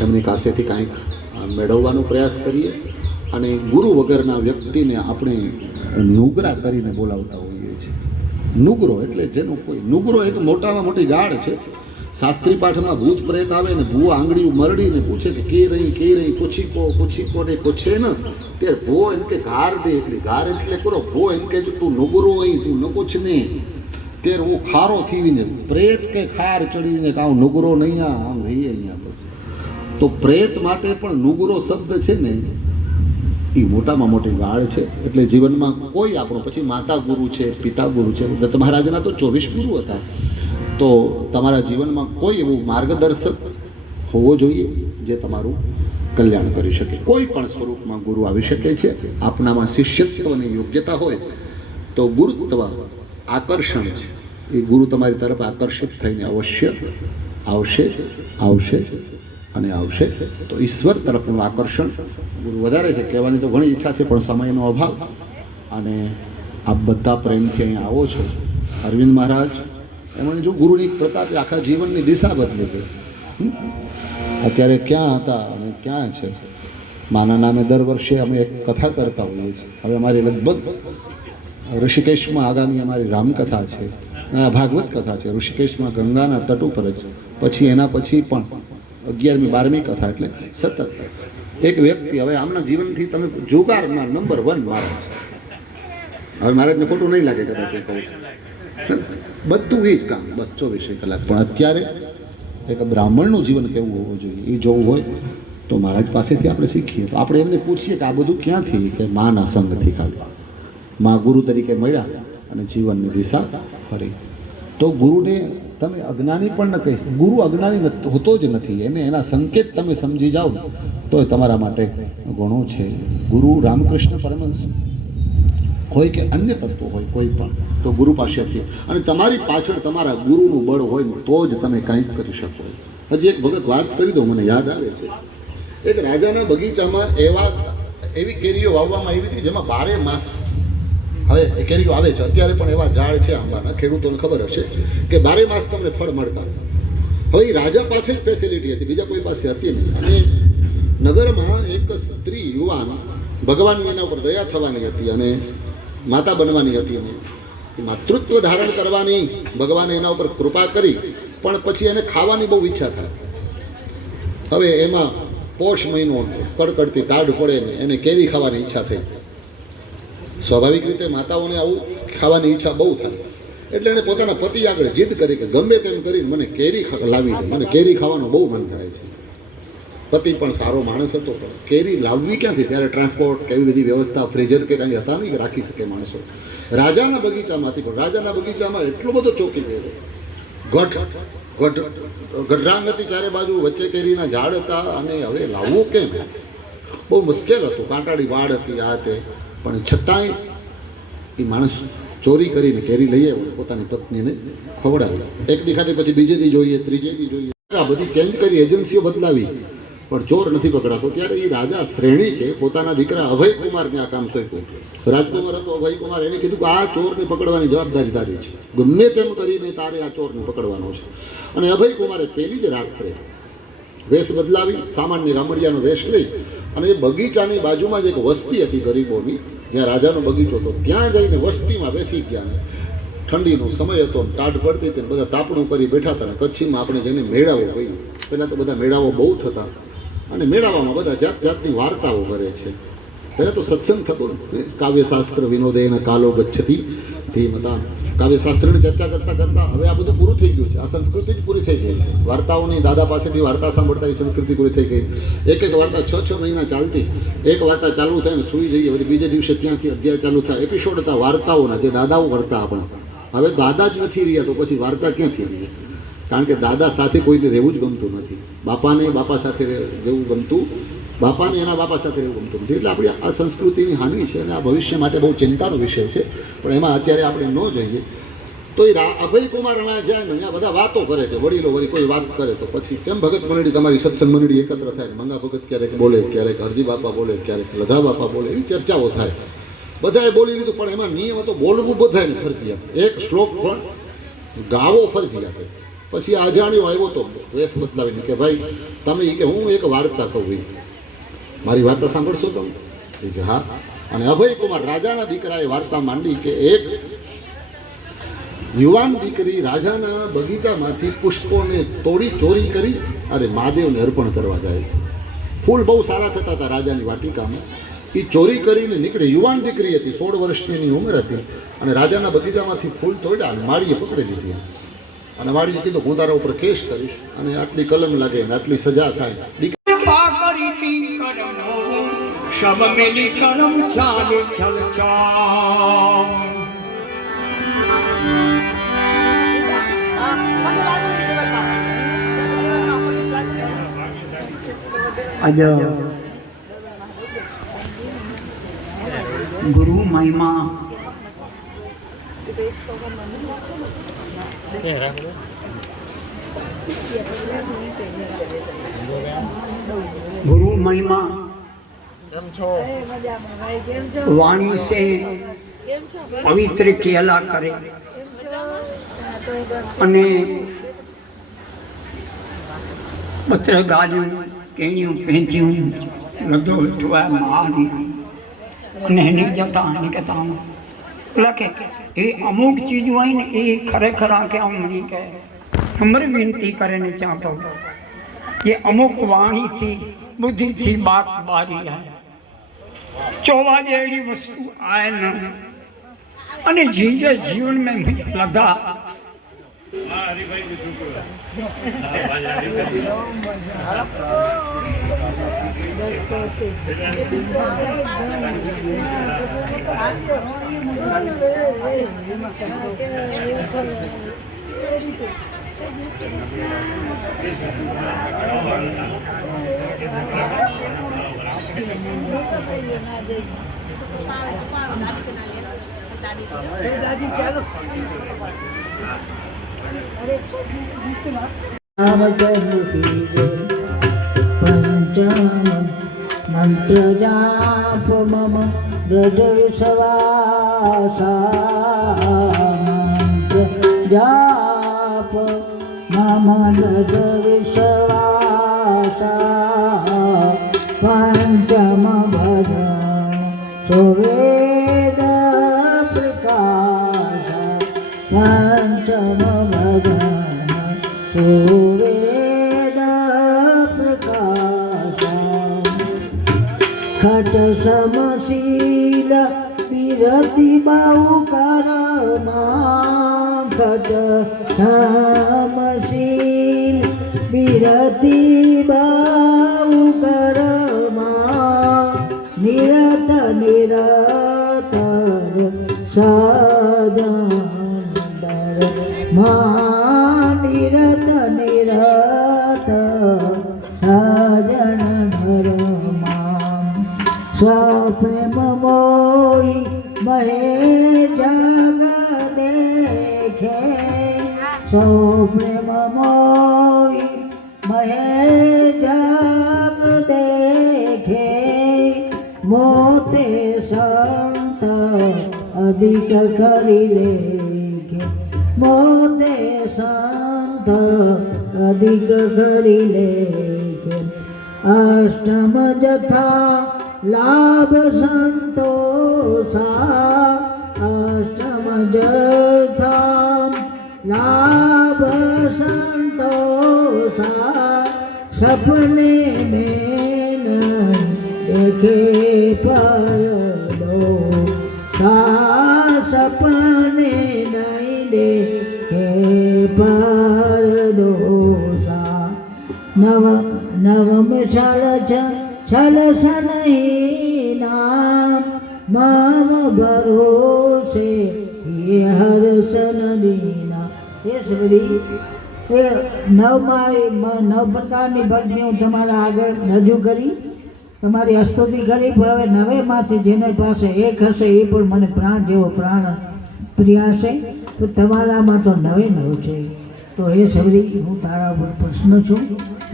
એમની પાસેથી કાંઈક મેળવવાનો પ્રયાસ કરીએ અને ગુરુ વગરના વ્યક્તિને આપણે નુગરા કરીને બોલાવતા હોઈએ છીએ. નુગરો એટલે જેનો કોઈ નુગરો એક મોટામાં મોટી ગાઢ છે. શાસ્ત્રી પાઠમાં ભૂત પ્રેત આવે ને ભૂ આંગળી મરડીને પૂછે કે રહી પૂછી ને પૂછે ને ત્યારે ભો એમ કે ગાર દે એટલે ગાર એટલે કરો ભો એમ કે તું નુગરો અહીં તું ન પૂછ ને ત્યારે હું ખારો થીવીને પ્રેત કે ખાર ચડીને કાં નુગરો નહીં આમ રહીએ અહીંયા પછી. તો પ્રેત માટે પણ નુગરો શબ્દ છે ને એ મોટામાં મોટી ગાળ છે. એટલે જીવનમાં કોઈ આપણો પછી માતા ગુરુ છે, પિતા ગુરુ છે. દત્ત મહારાજના તો 24 ગુરુ હતા. તો તમારા જીવનમાં કોઈ એવું માર્ગદર્શક હોવો જોઈએ જે તમારું કલ્યાણ કરી શકે. કોઈ પણ સ્વરૂપમાં ગુરુ આવી શકે છે. આપનામાં શિષ્યત્વની યોગ્યતા હોય તો ગુરુત્વ આકર્ષણ છે. એ ગુરુ તમારી તરફ આકર્ષિત થઈને અવશ્ય આવશે અને આવશે. તો ઈશ્વર તરફનું આકર્ષણ ગુરુ વધારે છે. કહેવાની તો ઘણી ઈચ્છા છે પણ સમયનો અભાવ. અને આપ બધા પ્રેમથી અહીંયા આવો છો. અરવિંદ મહારાજ એમણે જો ગુરુની પ્રતાપે આખા જીવનની દિશા બદલી ગઈ. અત્યારે ક્યાં હતા અને ક્યાં છે. માના નામે દર વર્ષે અમે એક કથા કરતા હોઈએ છીએ. હવે અમારી લગભગ ઋષિકેશમાં આગામી અમારી રામકથા છે, ભાગવત કથા છે. ઋષિકેશમાં ગંગાના તટ ઉપર જ. પછી એના પછી પણ 11મી 12મી કથા. એટલે સતત એક વ્યક્તિ. હવે આમના જીવનથી તમે જુગારમાં નંબર 1 મહારાજ. હવે મહારાજને ખોટું નહીં લાગે કદાચ એ કહું. બધું એ જ કામ બસ 24 કલાક. પણ અત્યારે એક બ્રાહ્મણનું જીવન કેવું હોવું જોઈએ એ જોવું હોય તો મહારાજ પાસેથી આપણે શીખીએ. તો આપણે એમને પૂછીએ કે આ બધું ક્યાંથી? કે માના સંગથી ખાલી. મા ગુરુ તરીકે મળ્યા અને જીવનની દિશા ફરી. તો ગુરુને તમે અજ્ઞાની પણ ન કહી. ગુરુ અજ્ઞાની હોતો જ નથી. એને એના સંકેત તમે સમજી જાઓ તો તમારા માટે ઘણું છે. ગુરુ રામકૃષ્ણ પરમહંસ હોય કે અન્ય તત્વો હોય કોઈ પણ, તો ગુરુ પાસેથી. અને તમારી પાછળ તમારા ગુરુનું બળ હોય તો જ તમે કંઈક કરી શકો. હજી એક ભગત વાત કરી દો, મને યાદ આવે છે. એક રાજાના બગીચામાં એવી કેરીઓ વાવવામાં આવી હતી જેમાં 12 માસ હવે એ કેરીઓ આવે છે. અત્યારે પણ એવા ઝાડ છે આંબાના, ખેડૂતોને ખબર હશે કે 12 માસ તમને ફળ મળતા. હવે એ રાજા પાસે જ ફેસિલિટી હતી, બીજા કોઈ પાસે હતી નહીં. અને નગરમાં એક સ્ત્રી યુવાન ભગવાનની એના ઉપર દયા થવાની હતી અને માતા બનવાની હતી. અને માતૃત્વ ધારણ કરવાની ભગવાને એના ઉપર કૃપા કરી. પણ પછી એને ખાવાની બહુ ઈચ્છા થાય. હવે એમાં પોષ મહિનો કડકડતી ટાઢ પડે ને એને કેરી ખાવાની ઈચ્છા થઈ. સ્વાભાવિક રીતે માતાઓને આવું ખાવાની ઈચ્છા બહુ થાય. એટલે એને પોતાના પતિ આગળ જીદ કરી કે ગમે તેમ કરીને મને કેરી લાવી દે, મને કેરી ખાવાનું બહુ મન થાય છે. પતિ પણ સારો માણસ હતો, પણ કેરી લાવવી ક્યાંથી? ત્યારે ટ્રાન્સપોર્ટ કે એવી બધી વ્યવસ્થા ફ્રીઝર કે કાંઈ હતા નહીં રાખી શકે માણસો. રાજાના બગીચામાંથી પણ રાજાના બગીચામાં એટલો બધો ચોકી ગયો. ગઢરાંગ હતી ચારે બાજુ, વચ્ચે કેરીના ઝાડ હતા. અને હવે લાવવું કેમ? બહુ મુશ્કેલ હતું. કાંટાળી વાડ હતી આ તે. પણ છતાંય એ માણસ ચોરી કરીને કેરી લઈ આવ્યો, પોતાની પત્નીને ખવડાવ્યો. એક દી ખાતે પછી બીજે દી જોઈએ, ત્રીજે દી જોઈએ. આ બધી ચેન્જ કરી, એજન્સીઓ બદલાવી, પણ ચોર નથી પકડાતો. ત્યારે એ રાજા શ્રેણી કે પોતાના દીકરા અભયકુમારને આ કામ સોંપ્યું. રાજકુમાર હતો અભયકુમાર. એને કીધું કે આ ચોરને પકડવાની જવાબદારી તારી છે. ગમે તેમ કરીને તારે આ ચોરને પકડવાનો છે. અને અભયકુમારે પહેલી જ રાત્રે વેશ બદલાવી, સામાન્ય ગામડિયાનો વેશ લઈ અને એ બગીચાની બાજુમાં જ એક વસ્તી હતી ગરીબોની, જ્યાં રાજાનો બગીચો હતો, ત્યાં જઈને વસ્તીમાં બેસી ગયા. ને ઠંડીનો સમય હતો, ટાઢ પડતી હતી, બધા તાપણું કરી બેઠા હતા. કચ્છીમાં આપણે જેને મેળાવો કહીએ, પહેલાં તો બધા મેળાવો બહુ થતા. અને મેળાવામાં બધા જાત જાતની વાર્તાઓ કરે છે. પહેલાં તો સત્સંગ થતો ને, કાવ્યશાસ્ત્ર વિનોદેન કાલો ગચ્છતિ ધીમતા. કાવ્યશાસ્ત્રની ચર્ચા કરતાં કરતાં હવે આ બધું પૂરું થઈ ગયું છે. આ સંસ્કૃતિ જ પૂરી થઈ ગઈ છે. વાર્તાઓની દાદા પાસેથી વાર્તા સાંભળતા એ સંસ્કૃતિ પૂરી થઈ ગઈ. એક વાર્તા 6 મહિના ચાલતી. એક વાર્તા ચાલુ થાય ને સૂઈ જઈએ, વળી બીજે દિવસે ત્યાંથી અધ્યાય ચાલુ થાય. એપિસોડ હતા વાર્તાઓના, જે દાદાઓ કરતા આપણા. હવે દાદા જ નથી રહ્યા તો પછી વાર્તા ક્યાંથી રહી? કારણ કે દાદા સાથે કોઈને રહેવું જ ગમતું નથી. બાપાને બાપા સાથે રહેવું ગમતું, બાપાને એના બાપા સાથે રહેવું ગમતું નથી. એટલે આપણી આ સંસ્કૃતિની હાનિ છે અને આ ભવિષ્ય માટે બહુ ચિંતાનો વિષય છે. પણ એમાં અત્યારે આપણે ન જઈએ. તો એ અભયકુમાર જાય ને અહીંયા બધા વાતો કરે છે. વડીલો વળી કોઈ વાત કરે તો પછી કેમ ભગત મંડળી, તમારી સત્સંગ મંડળી એકત્ર થાય. મંગા ભગત ક્યારેક બોલે, ક્યારેક હરજી બાપા બોલે, ક્યારેક લધા બાપા બોલે, એવી ચર્ચાઓ થાય. બધાએ બોલી લીધું. પણ એમાં નિયમ હતો બોલવું બધાને ફરજિયાત. એક શ્લોક પણ ગાવો ફરજિયાત. પછી અજાણ્યો આવ્યો તો વેશ બદલાવીને કે ભાઈ તમે કે હું એક વાર્તા કહું, મારી વાર્તા સાંભળશો તમે? એ કે હા. અને અભયકુમાર રાજાના દીકરાએ વાર્તા માંડી કે એક યુવાન દીકરી રાજાના બગીચામાંથી પુષ્પોને તોડી ચોરી કરી અને મહાદેવને અર્પણ કરવા જાય છે. ફૂલ બહુ સારા થતા હતા રાજાની વાટિકામાં. એ ચોરી કરીને નીકળી. યુવાન દીકરી હતી, 16 વર્ષની એની ઉંમર હતી. અને રાજાના બગીચામાંથી ફૂલ તોડ્યા અને માળીએ પકડી લીધી. અને માળીએ કીધું હું તારા ઉપર કેસ કરીશ અને આટલી કલમ લાગે ને આટલી સજા થાય. सब मिली करम चाले चल आज गुरु महिमा गुरु महिमा वाणी से पवित्र किया करे अने पत्र गालियों केणियों पेंथियों लदो ठुआ मारी अने नहीं जता नहीं कहता लखे ये अमुक चीज हुई ने ये खरेखर आके हम नहीं कहे हमर विनती करे ने चाहतो ये अमुक वाणी थी बुद्धि थी बात बारी है चोवा जेड़ी वस्तु आए न अने जीजे जीवन में मुझे लगा मंत्र जाप मम दृढ़ विश्वासा मंत्र जाप मम दृढ़ विश्वासा पंचम भजन सुवेद प्रकाश पंचम भजन सुवेद प्रकाश खट समशील विरति बहुकरमा खट समशील विरति बहुकरमा निरत निरतर सदंदर निरत निरत सजन धर्मा स्वप्रेम मोई महे जग देखे स्वप्रेम मोई महे जग देखे मोते संत अधिक करी लेखे मोते संत अधिक करी लेखे अष्टम जथा लाभ संतोषा अष्टम जथा लाभ संतोषा सपने में देखे परलो सा सपने नहीं देखे परलो सा नव नवम छल नहीं नाम मम भरोसे ये हर सन दीना ये श्री नव प्रकारनी भक्ति हूँ तमारा आगे रजू करी तमारी स्तुति करी पर हवे नवे माथी जेने पासे एक हशे ए पण मने प्राण जेवो प्राण प्रिया छे तो तमारामां तो नवे नव छे तो हे सबरी हूँ तारा पर प्रश्न छूं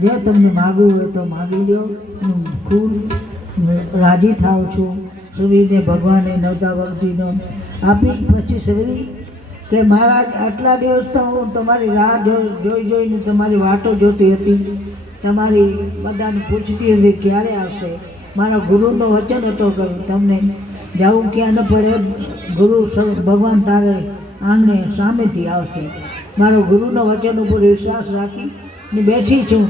जे तमने मागवुं होय तो मागी ल्यो हूँ खूब राजी थाव छूं सबरीने भगवाने नवता भक्तिनो आपी पछी सबरी કે મહારાજ આટલા દિવસ તો હું તમારી રાહ જોઈને તમારી વાતો જોતી હતી, તમારી બધાને પૂછતી હતી ક્યારે આવશે. મારા ગુરુનો વચન હતો કે તમને જવું ક્યાં ન પડે, ગુરુ ભગવાન તારે આંગણે સામેથી આવશે. મારો ગુરુનો વચન ઉપર વિશ્વાસ રાખીને બેઠી છું.